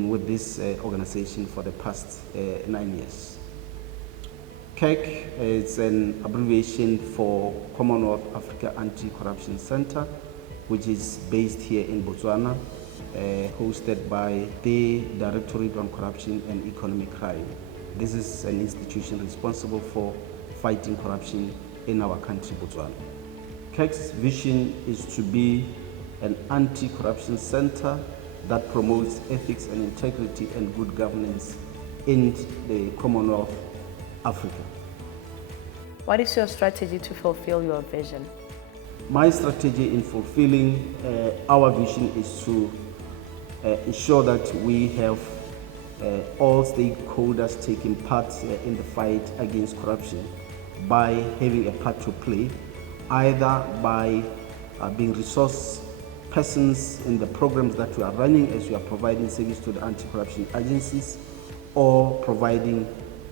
working with this organization for the past 9 years. CAACC is an abbreviation for Commonwealth Africa Anti-Corruption Center, which is based here in Botswana, hosted by the Directorate on Corruption and Economic Crime. This is an institution responsible for fighting corruption in our country, Botswana. CAACC's vision is to be an anti-corruption center that promotes ethics and integrity and good governance in the Commonwealth Africa. What is your strategy to fulfill your vision? My strategy in fulfilling our vision is to ensure that we have all stakeholders taking part in the fight against corruption by having a part to play, either by being resource persons in the programs that we are running as we are providing service to the anti-corruption agencies, or providing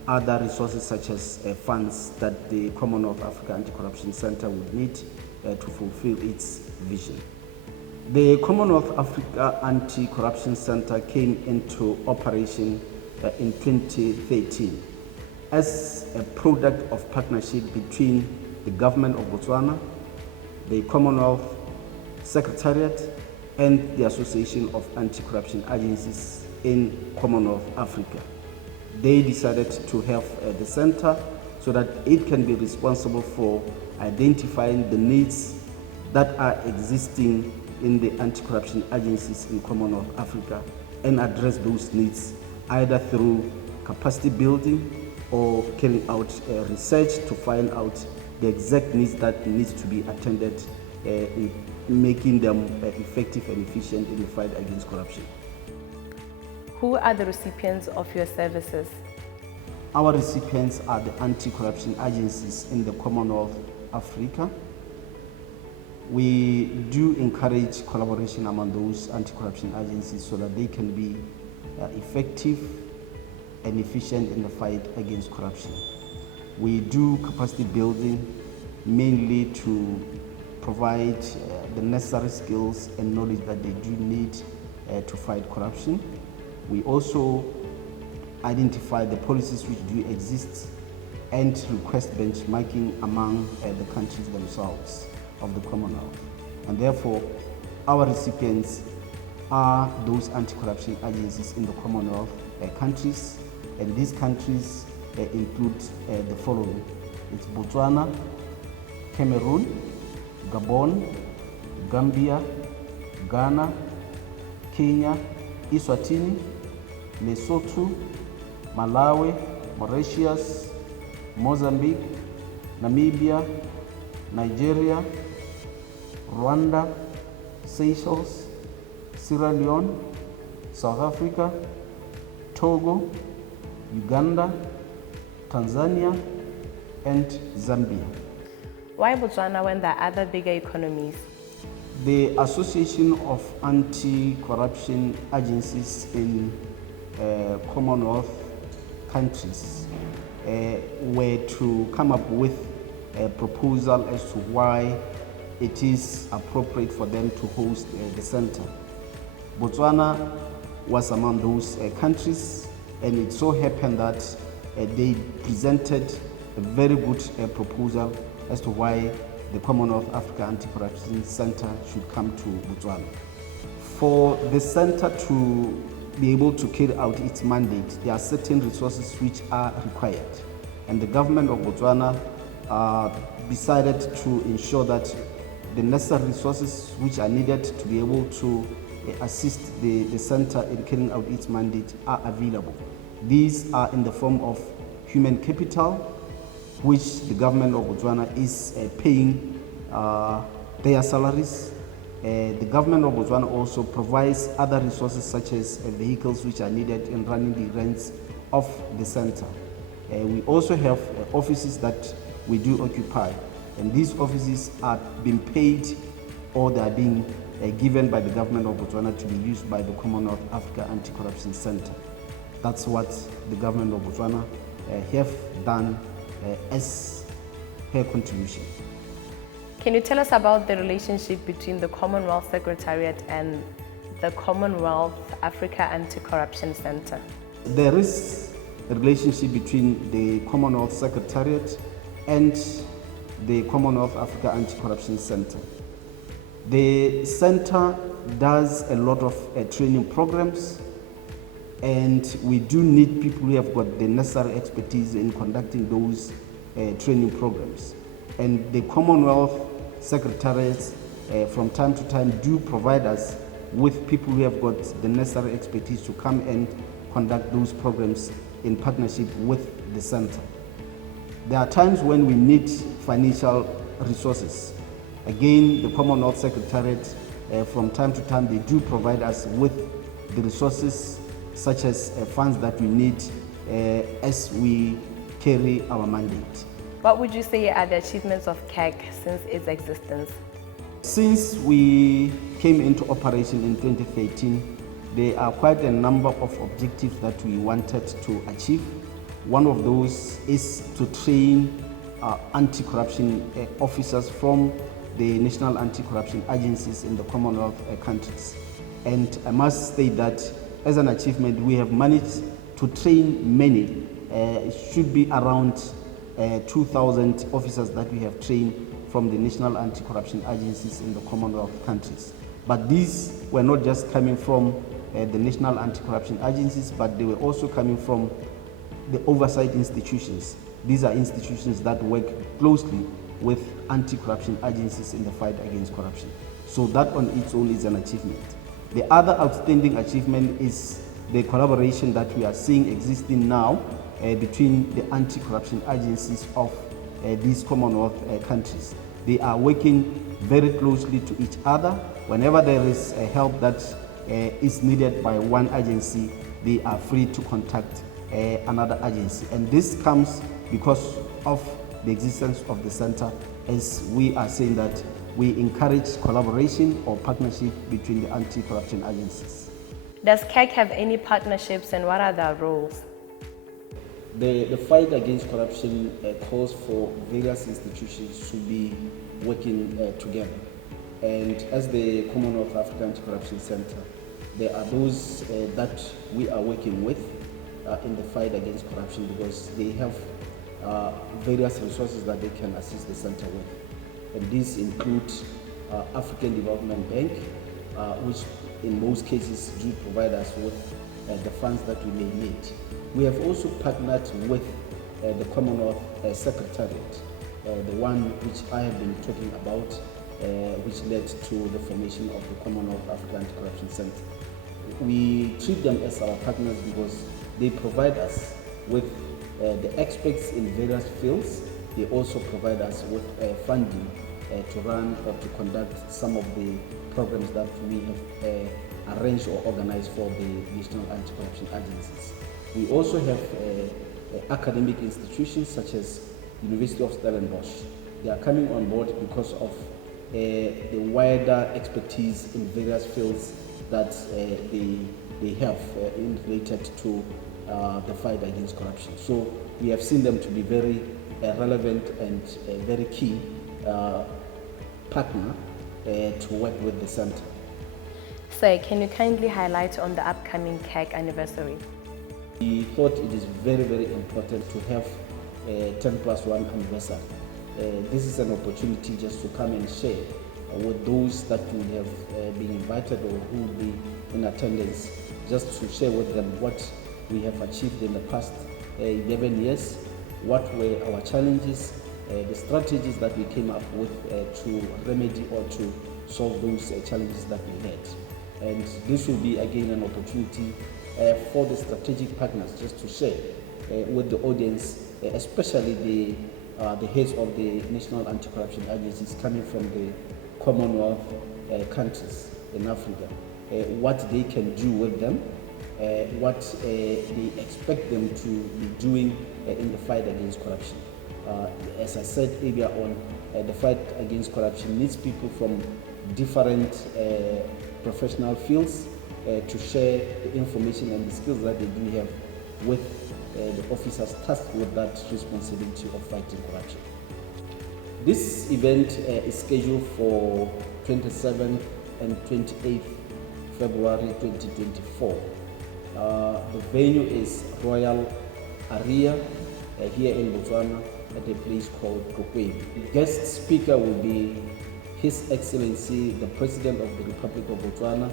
other resources such as funds that the Commonwealth Africa Anti-Corruption Center would need to fulfill its vision. The Commonwealth Africa Anti-Corruption Center came into operation in 2013 as a product of partnership between the government of Botswana, the Commonwealth Secretariat, and the Association of Anti-Corruption Agencies in Commonwealth Africa. They decided to have the center so that it can be responsible for identifying the needs that are existing in the anti-corruption agencies in Commonwealth Africa and address those needs either through capacity building or carrying out research to find out the exact needs that needs to be attended in making them effective and efficient in the fight against corruption. Who are the recipients of your services? Our recipients are the anti-corruption agencies in the Commonwealth Africa. We do encourage collaboration among those anti-corruption agencies so that they can be effective and efficient in the fight against corruption. We do capacity building mainly to provide the necessary skills and knowledge that they do need to fight corruption. We also identify the policies which do exist and request benchmarking among the countries themselves of the Commonwealth. And therefore, our recipients are those anti-corruption agencies in the Commonwealth countries, and these countries include the following. It's Botswana, Cameroon, Gabon, Gambia, Ghana, Kenya, Eswatini, Lesotho, Malawi, Mauritius, Mozambique, Namibia, Nigeria, Rwanda, Seychelles, Sierra Leone, South Africa, Togo, Uganda, Tanzania, and Zambia. Why Botswana when there are other bigger economies? The Association of Anti-Corruption Agencies in Commonwealth countries were to come up with a proposal as to why it is appropriate for them to host the center. Botswana was among those countries, and it so happened that they presented a very good proposal as to why the Commonwealth Africa Anti-Corruption Center should come to Botswana. For the center to be able to carry out its mandate, there are certain resources which are required, and the government of Botswana decided to ensure that the necessary resources which are needed to be able to assist the center in carrying out its mandate are available. These are in the form of human capital, which the government of Botswana is paying their salaries. The government of Botswana also provides other resources such as vehicles which are needed in running the events of the center. We also have offices that we do occupy, and these offices are being paid or they are being given by the government of Botswana to be used by the Commonwealth Africa Anti-Corruption Center. That's what the government of Botswana have done as her contribution. Can you tell us about the relationship between the Commonwealth Secretariat and the Commonwealth Africa Anti-Corruption Center? There is a relationship between the Commonwealth Secretariat and the Commonwealth Africa Anti-Corruption Center. The center does a lot of training programs, and we do need people who have got the necessary expertise in conducting those training programs. And the Commonwealth Secretariats from time to time do provide us with people who have got the necessary expertise to come and conduct those programs in partnership with the center. There are times when we need financial resources. Again, the Commonwealth Secretariat from time to time they do provide us with the resources such as funds that we need as we carry our mandate. What would you say are the achievements of CAACC since its existence? Since we came into operation in 2013, there are quite a number of objectives that we wanted to achieve. One of those is to train anti-corruption officers from the national anti-corruption agencies in the Commonwealth countries. And I must state that as an achievement, we have managed to train many. It should be around 2,000 officers that we have trained from the national anti-corruption agencies in the Commonwealth countries. But these were not just coming from the national anti-corruption agencies, but they were also coming from the oversight institutions. These are institutions that work closely with anti-corruption agencies in the fight against corruption. So that on its own is an achievement. The other outstanding achievement is the collaboration that we are seeing existing now between the anti-corruption agencies of these Commonwealth countries. They are working very closely to each other. Whenever there is help that is needed by one agency, they are free to contact another agency. And this comes because of the existence of the center, as we are saying that we encourage collaboration or partnership between the anti-corruption agencies. Does CAACC have any partnerships, and what are their roles? The fight against corruption calls for various institutions to be working together. And as the Commonwealth Africa Anti-Corruption Center, there are those that we are working with in the fight against corruption, because they have various resources that they can assist the center with. And these include African Development Bank, which in most cases do provide us with the funds that we may need. We have also partnered with the Commonwealth Secretariat, the one which I have been talking about, which led to the formation of the Commonwealth Africa Anti-Corruption Center. We treat them as our partners because they provide us with the experts in various fields. They also provide us with funding to run or to conduct some of the programs that we have arranged or organized for the national anti-corruption agencies. We also have academic institutions such as University of Stellenbosch. They are coming on board because of the wider expertise in various fields that they have related to the fight against corruption. So we have seen them to be very relevant and very key partner to work with the center. Sir, can you kindly highlight on the upcoming CAACC anniversary? We thought it is very, very important to have a 10+1 anniversary. This is an opportunity just to come and share with those that will have been invited or who will be in attendance, just to share with them what we have achieved in the past 11 years, what were our challenges, the strategies that we came up with to remedy or to solve those challenges that we had. And this will be again an opportunity for the strategic partners just to share with the audience, especially the heads of the national anti-corruption agencies coming from the Commonwealth countries in Africa, what they can do with them, what they expect them to be doing in the fight against corruption. As I said earlier on, the fight against corruption needs people from different professional fields to share the information and the skills that they do have with the officers tasked with that responsibility of fighting corruption. This event is scheduled for 27th and 28th February 2024. The venue is Royal Aria here in Botswana at a place called Kokweli. The guest speaker will be His Excellency, the President of the Republic of Botswana,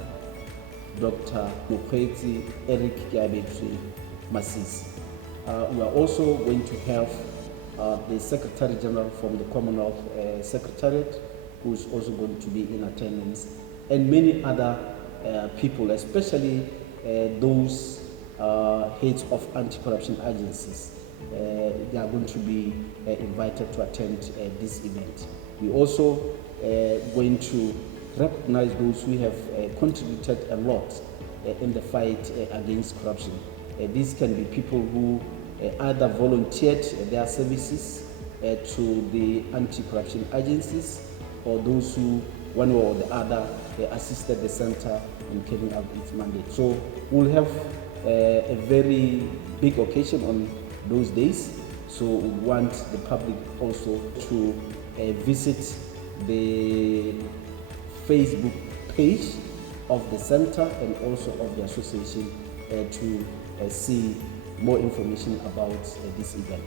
Dr. Mokgweetsi Eric Kiabetsi Masisi. We are also going to have the Secretary General from the Commonwealth Secretariat, who is also going to be in attendance, and many other people, especially those heads of anti-corruption agencies. They are going to be invited to attend this event. We also going to recognize those who have contributed a lot in the fight against corruption. These can be people who either volunteered their services to the anti-corruption agencies, or those who, one way or the other, assisted the center in carrying out its mandate. So we'll have a very big occasion on those days. So we want the public also to visit the Facebook page of the center and also of the association to see more information about this event.